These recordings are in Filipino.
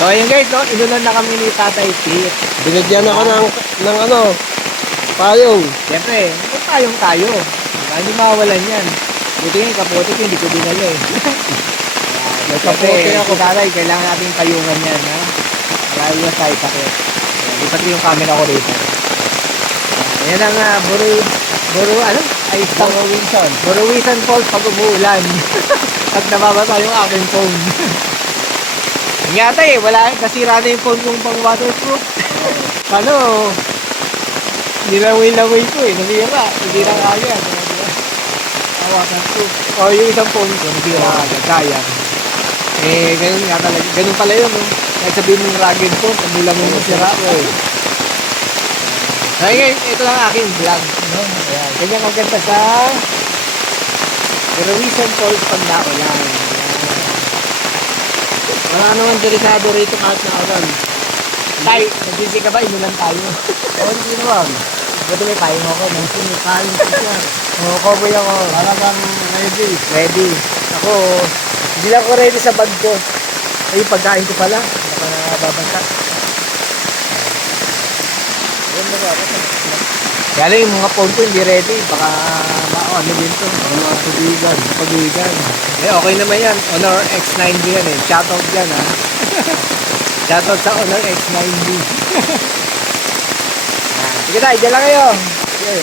So ayun guys, no, inulan na kami ni Tatay Pete. Binigyan ako ng ano, payong. Siyempre, may payong tayo. Diba? Hindi mawawalan yan. Buti nga yung kapote ko, hindi ko dinala eh. May Siyempre, kapote ako. si Tatay, kailangan natin payungan yan, ha? Marami na tayo sakit. Lipat yung camera ko rito. Yan ang Buruwisan Falls pag umuulan. At nababasa yung aking phone. Yung yata eh, nasira na yung phone kong pang waterproof. Ano, nilawi-lawi ko eh, nasira. Hindi na kaya. Waterproof. O yung isang phone ko, nasira agad, sayang. Eh, ganun nga talaga. Ganun pala yun. No? Kahit sabihin mong rugged phone, kung lang yung nasira ko eh. Ay, ngayon, ito lang aking vlog. No? Ayan, ganyan ang ganda sa Buruwisan Falls pag naulan. Wala naman delikado rito kahit na ulan. Tay, nagsisi ka ba? Inulan tayo. Oo, hindi naman. Buti may payong ako. No? May payong siya. Oo, cowboy ako. Talagang ready. Ready. Ako, hindi lang ako ready sa bag ko. Ay, yung pagkain ko pala. Baka nababasa. Kaya lang yung mga phone ko hindi ready. Baka ano din to. Mga tubigan. Pagigan. Eh, okay naman yan. Honor X9B yan eh. Shoutout dyan ha. Shoutout sa Honor X9B. Sige tayo, dyan lang kayo. Okay.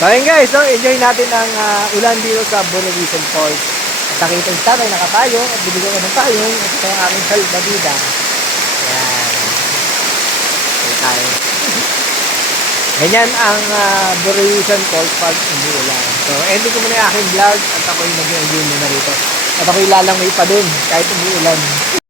So ayun guys, so, enjoy natin ang ulan dito sa Buruwisan Falls. At nakita yung tatay nakatayo at binigyan ko ng tayong at ito ang aking salbadida. Yan. Okay tayo. Ganyan ang Buruwisan Falls pag umuulan. So, ending ko muna yung aking vlog at ako'y nag-enjoy muna rito. At ako'y lalangoy pa dun kahit umuulan.